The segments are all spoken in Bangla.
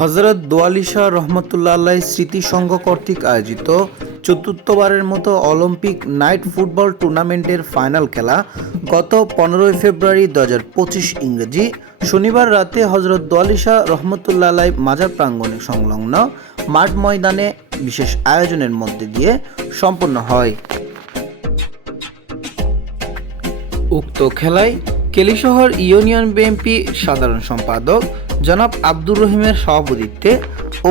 হজরত দোয়ালি শাহ রহমতুল্লাহ আল্লাহ স্মৃতি সংঘ কর্তৃক আয়োজিত চতুর্থবারের মতো অলিম্পিক নাইট ফুটবল টুর্নামেন্টের ফাইনাল খেলা গত পনেরোই ফেব্রুয়ারি দু হাজার পঁচিশ ইংরেজি শনিবার রাতে হজরত দোয়ালি শাহ রহমতুল্লাহ আল্লাহ মাজার প্রাঙ্গণে সংলগ্ন মাঠ ময়দানে বিশেষ আয়োজনের মধ্যে দিয়ে সম্পন্ন হয়। উক্ত খেলায় কেলিশহর ইউনিয়ন বিএনপি সাধারণ সম্পাদক জনাব আব্দুর রহিমের সভাপতিত্বে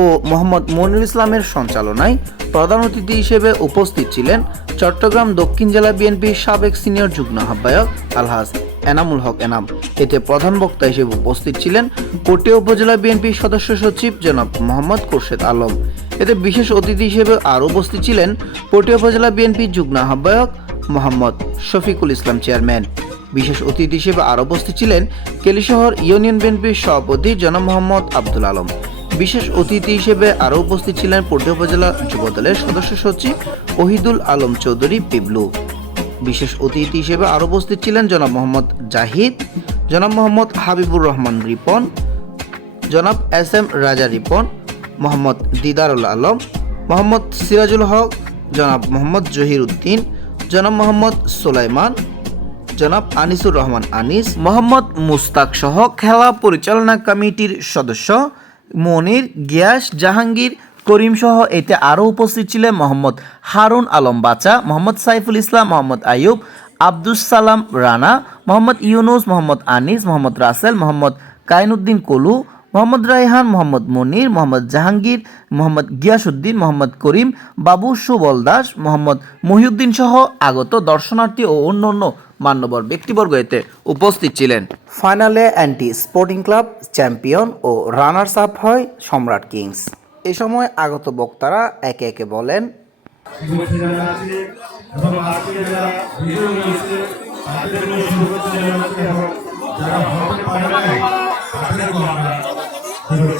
ও মোহাম্মদ মনির ইসলামের সঞ্চালনায় প্রধান অতিথি হিসেবে উপস্থিত ছিলেন চট্টগ্রাম দক্ষিণ জেলা বিএনপির সাবেক সিনিয়র যুগ্ম আহ্বায়ক আলহাজ এনামুল হক এনাম। এতে প্রধান বক্তা হিসেবে উপস্থিত ছিলেন কোটিয়া উপজেলা বিএনপির সদস্য সচিব জনাব মোহাম্মদ খোরশেদ আলম। এতে বিশেষ অতিথি হিসেবে আরও উপস্থিত ছিলেন পটিয়া উপজেলা বিএনপির যুগ্ম আহ্বায়ক মোহাম্মদ শফিকুল ইসলাম চেয়ারম্যান। বিশেষ অতিথি হিসেবে আরও উপস্থিত ছিলেন কেলিশহর ইউনিয়ন বিএনপির সভাপতি জনাব মোহাম্মদ আব্দুল আলম। বিশেষ অতিথি হিসেবে আরও উপস্থিত ছিলেন পটিয়া উপজেলা যুবদলের সদস্য সচিব ওহিদুল আলম চৌধুরী পিবলু। বিশেষ অতিথি হিসেবে আরও উপস্থিত ছিলেন জনাব মোহাম্মদ জাহিদ, জনাব মোহাম্মদ হাবিবুর রহমান রিপন, জনাব এস এম রাজা রিপন মোহাম্মদ দিদারুল আলম, মোহাম্মদ সিরাজুল হক, জনাব মোহাম্মদ জহির উদ্দিন জনাব মোহাম্মদ সুলাইমান, জনাব আনিসুর রহমান আনিস, মোহাম্মদ মুস্তাক সহ খেলা পরিচালনা কমিটির সদস্য মনির গিয়াস, জাহাঙ্গীর করিম সহ এতে আরও উপস্থিত ছিলেন মোহাম্মদ হারুন আলম বাচা মোহাম্মদ সাইফুল ইসলাম, মোহাম্মদ আয়ুব আব্দুস সালাম রানা, মোহাম্মদ ইউনুস, মোহাম্মদ আনিস, মোহাম্মদ রাসেল, মোহাম্মদ কাইনুদ্দিন কলু মোহাম্মদ রায়হান মোহাম্মদ মনির মোহাম্মদ জাহাঙ্গীর মোহাম্মদ গিয়াসুদ্দিন মোহাম্মদ করিম বাবু সুবল দাস মোহাম্মদ মহিউদ্দিন সহ আগত দর্শনার্থী ও অন্যান্য মান্যবর ব্যক্তিবর্গ এতে উপস্থিত ছিলেন। ফাইনালে অ্যান্টি স্পোর্টিং ক্লাব চ্যাম্পিয়ন ও রানার্স আপ হয় সম্রাট কিংস। এ সময় আগত বক্তারা একে একে বলেন যারা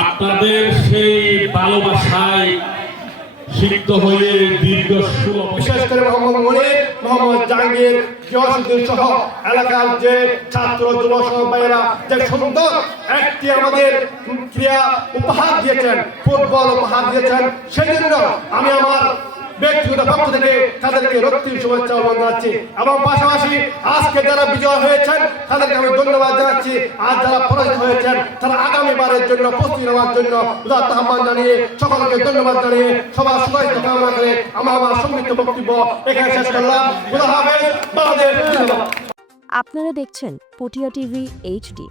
আপনাদের সেই ভালোবাসায় সিদ্ধ হয়ে দীর্ঘ বিশেষ করে মোহাম্মদ মনির, মোহাম্মদ জাহাঙ্গীর গিয়াসুদ্দিন সহ এলাকার যে ছাত্র, যুব সভাইরা যে সুন্দর একটি আমাদের ক্রিয়া উপহার দিয়েছেন, ফুটবল উপহার দিয়েছেন সেই জন্য আমি আমার ব্যক্তিগত পক্ষ থেকে তাদেরকে শুভেচ্ছা জানাচ্ছি। এবং পাশাপাশি আজকে যারা বিজয় হয়েছেন, তাদেরকে আমি ধন্যবাদ জানাচ্ছি। আর যারা পরাজিত হয়েছেন, তারা আগামীবারের জন্য, প্রস্তুতি নেওয়ার জন্য আহ্বান জানিয়ে সকলকে ধন্যবাদ জানিয়ে সবার সুখায়িত কামনা করে আমার আমার বক্তব্য এখানে শেষ করলাম। হাফেজ আপনারা দেখছেন পটিয়া টিভি এইচডি